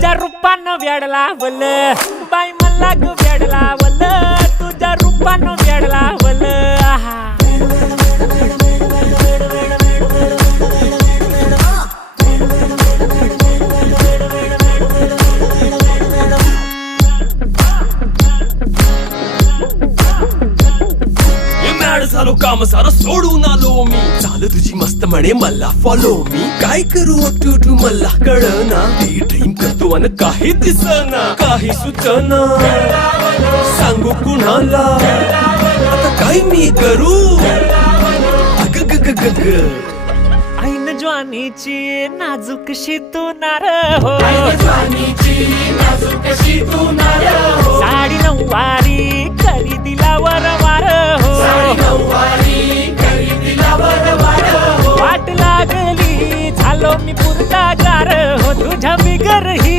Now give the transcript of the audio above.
तुझ्या रूपानं वेड लावल बाई मला ग वेड लावल तुझ्या रूपानं वेड लावल आहा झालो काम सारं सोडून आलो मी चाल तुझी मस्त म्हणे मला फॉलो मी काय करू टू मला कळना ती ड्रीम करतो अन काही दिसना काही सुचना सांगू कुणाला आता काय मी करू अग ग ग ग ग ऐन ज्वानीची नाजूकशी तू नार हो साडी नऊवारी करी दिला वरवार हो वाट लागली झालो मी पुरता गार हो तुझ्या बिगर ही